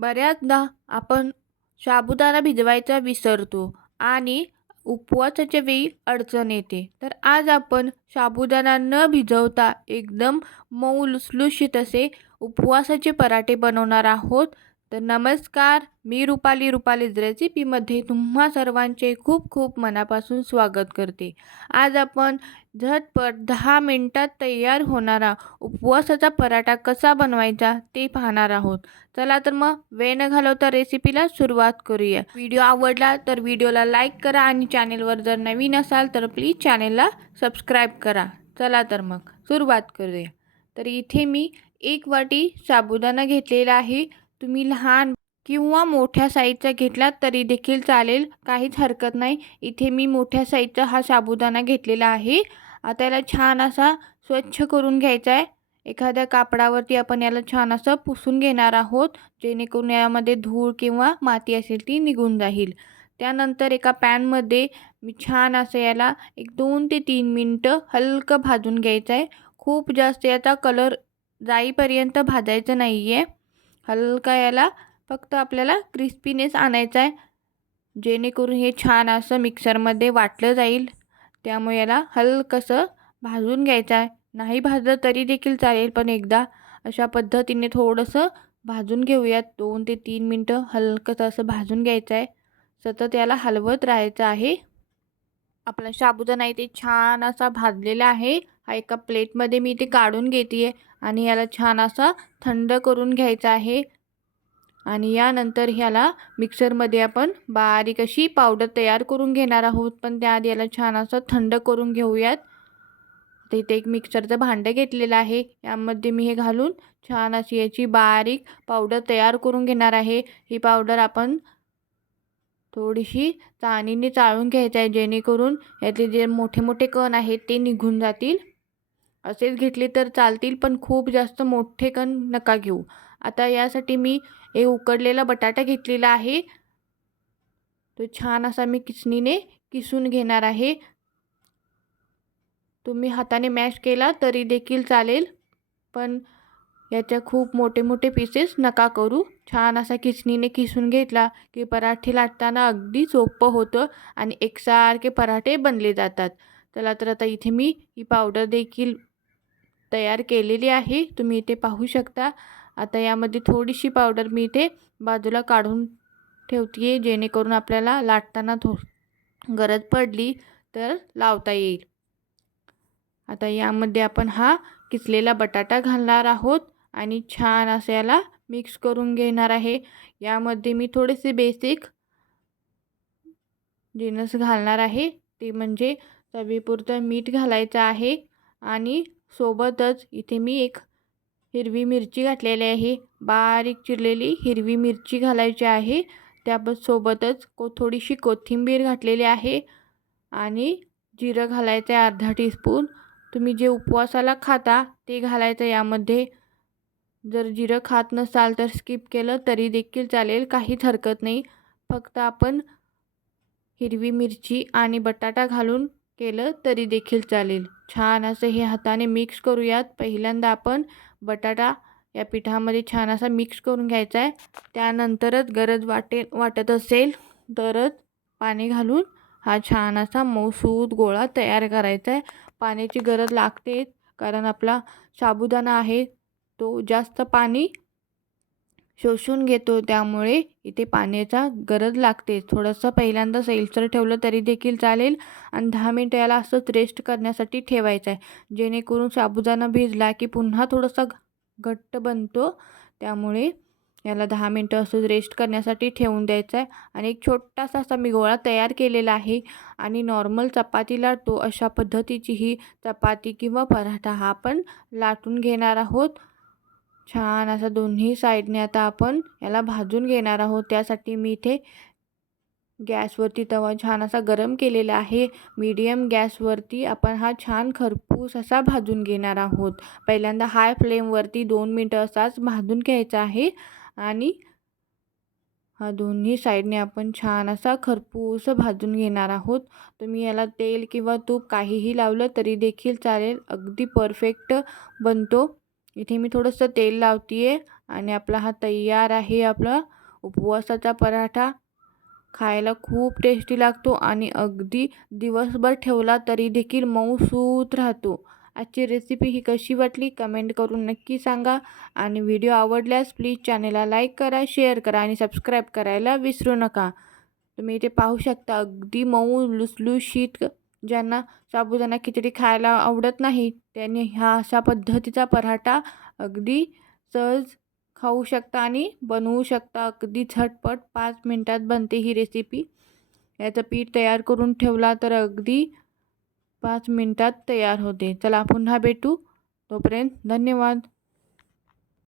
बऱ्याचदा आपण साबुदाणा भिजवायचा विसरतो आणि उपवासाच्या वेळी अडचण येते. तर आज आपण साबुदाणा न भिजवता एकदम मऊ लुसलुशीत असे उपवासाचे पराठे बनवणार आहोत. तर नमस्कार, मी रुपालीज रेसिपीमध्ये तुम्हा सर्वांचे खूप खूप मनापासून स्वागत करते. आज आपण झटपट 10 मिनिटात तयार होणारा उपवासाचा पराठा कसा बनवायचा ते पाहणार आहोत. चला तर मग वेळ न घालवता रेसिपीला सुरुवात करूया. व्हिडिओ आवडला तर व्हिडिओला लाईक करा आणि चॅनेलवर जर नवीन असाल तर प्लीज चॅनेलला सबस्क्राईब करा. चला तर मग सुरुवात करूया. तर इथे मी 1 वाटी साबुदाणा घेतलेला आहे. तुम्ही लहान किंवा मोठ्या साईजचा घेतला तरी देखील चालेल, काहीच हरकत नाही. इथे मी मोठ्या साईजचा हा साबुदाणा घेतलेला आहे. आता याला छान असा स्वच्छ करून घ्यायचा आहे. एखाद्या कापडावरती आपण याला छान असं पुसून घेणार आहोत, जेणेकरून यामध्ये धूळ किंवा माती असेल ती निघून जाईल. त्यानंतर एका पॅनमध्ये मी छान असं याला एक 2 ते 3 मिनटं हलकं भाजून घ्यायचं आहे. खूप जास्त याचा कलर जाईपर्यंत भाजायचं नाही आहे. हलका याला फक्त आपल्याला क्रिस्पीनेस आणायचा आहे, जेणेकरून हे छान असं मिक्सरमध्ये वाटलं जाईल. त्यामुळे याला हलकंसं भाजून घ्यायचं आहे. नाही भाजलं तरी देखील चालेल, पण एकदा अशा पद्धतीने थोडंसं भाजून घेऊयात. 2 ते 3 मिनटं हलकंसं असं भाजून घ्यायचं आहे. सतत याला हलवत राहायचं आहे. आपला साबुदाणा इथे छान असा भाजलेला आहे. हा एका प्लेटमध्ये मी इथे काढून घेते आहे आणि याला छान असा थंड करून घ्यायचा आहे. आणि यानंतर ह्याला मिक्सरमध्ये आपण बारीक अशी पावडर तयार करून घेणार आहोत. पण त्याआधी याला छान असं थंड करून घेऊयात. तर इथे एक मिक्सरचं भांडं घेतलेलं आहे. यामध्ये मी हे घालून छान अशी याची बारीक पावडर तयार करून घेणार आहे. ही पावडर आपण थोडीशी चाळणीने चाळून घ्यायचं आहे, जेणेकरून यातले जे मोठे मोठे कण आहेत ते निघून जातील. असेच घेतले तर चालतील, पण खूप जास्त मोठे कण नका घेऊ. आता यासाठी मी एक उकडलेला बटाटा घेतलेला आहे. तो छान असा मी किसणीने किसून घेणार आहे. तुम्ही हाताने मॅश केला तरी देखील चालेल, पण याच्या खूप मोठे मोठे पीसेस नका करू. छान असा किसणीने किसून घेतला की पराठे लाटताना अगदी सोपं होतं आणि एकसारखे पराठे बनले जातात. चला तर आता इथे मी ही पावडर देखील तयार केलेली आहे. तुम्ही इथे पाहू शकता. आता यामध्ये थोडीशी पावडर मी इथे बाजूला काढून ठेवते आहे, जेणेकरून आपल्याला लाटताना गरज पडली तर लावता येईल. आता यामध्ये आपण हा किसलेला बटाटा घालणार आहोत आणि छान असं याला मिक्स करून घेणार आहे. यामध्ये मी थोडेसे बेसिक जिन्नस घालणार आहे. ते म्हणजे चवीपुरतं मीठ घालायचं आहे आणि सोबतच इथे मी एक हिरवी मिरची घातलेली आहे. बारीक चिरलेली हिरवी मिरची घालायची आहे. त्यासोबतच थोडीशी कोथिंबीर घातलेली आहे आणि जिरं घालायचं आहे अर्धा टीस्पून. तुम्ही जे उपवासाला खाता ते घालायचं यामध्ये. जर जिरं खात नसाल तर स्किप केलं तरी देखील चालेल, काहीच हरकत नाही. फक्त आपण हिरवी मिरची आणि बटाटा घालून केलं तरी देखील चालेल. छान असं हे हाताने मिक्स करूयात. पहिल्यांदा आपण बटाटा या पिठामध्ये छान असा मिक्स करून घ्यायचा आहे. त्यानंतरच गरज वाटत असेल तरच पाणी घालून हा छान असा मऊसूत गोळा तयार करायचा आहे. पाण्याची गरज लागते, कारण आपला साबुदाणा आहे तो जास्त पाणी शोषून घेतो, त्यामुळे इथे पाण्याचा गरज लागते. थोडंसं पहिल्यांदा सैलसर ठेवलं तरी देखील चालेल आणि 10 मिनटं याला असंच रेस्ट करण्यासाठी ठेवायचं आहे, जेणेकरून साबुदाणा भिजला की पुन्हा थोडासा घट्ट बनतो. त्यामुळे याला 10 मिनटं असंच रेस्ट करण्यासाठी ठेवून द्यायचं आहे. आणि एक छोटासा असा मी गोळा तयार केलेला आहे आणि नॉर्मल चपाती लाटतो अशा पद्धतीची ही चपाती किंवा पराठा हा आपण लाटून घेणार आहोत. छान असा दोन्ही साईडने आता आपण याला भाजून घेणार आहोत. त्यासाठी मी इथे गॅसवरती तवा छान असा गरम केलेला आहे. मीडियम गॅसवरती आपण हा छान खरपूस असा भाजून घेणार आहोत. पहिल्यांदा हाय फ्लेमवरती 2 मिनटं असाच भाजून घ्यायचा आहे आणि हा दोन्ही साईडने आपण छान असा खरपूस भाजून घेणार आहोत. तुम्ही याला तेल किंवा तूप काहीही लावलं तरी देखील चालेल, अगदी परफेक्ट बनतो. इथे मी थोडंसं तेल लावते आहे आणि आपला हा तयार आहे आपला उपवासाचा पराठा. खायला खूप टेस्टी लागतो आणि अगदी दिवसभर ठेवला तरी देखील मऊसूत राहतो. आजची रेसिपी ही कशी वाटली कमेंट करून नक्की सांगा आणि व्हिडिओ आवडल्यास प्लीज चॅनलला लाईक करा, शेअर करा आणि सबस्क्राईब करायला विसरू नका. तुम्ही इथे पाहू शकता अगदी मऊ लुसलुशीत. ज्यांना साबुदाणा खिचडी खायला आवडत नाही त्यांनी हा अशा पद्धतीचा पराठा अगदी सहज खाऊ शकता आणि बनवू शकता. अगदी झटपट 5 मिनिटात बनते ही रेसिपी. याचं पीठ तयार करून ठेवला तर अगदी 5 मिनिटात तयार होते. चला पुन्हा भेटू. तोपर्यंत धन्यवाद.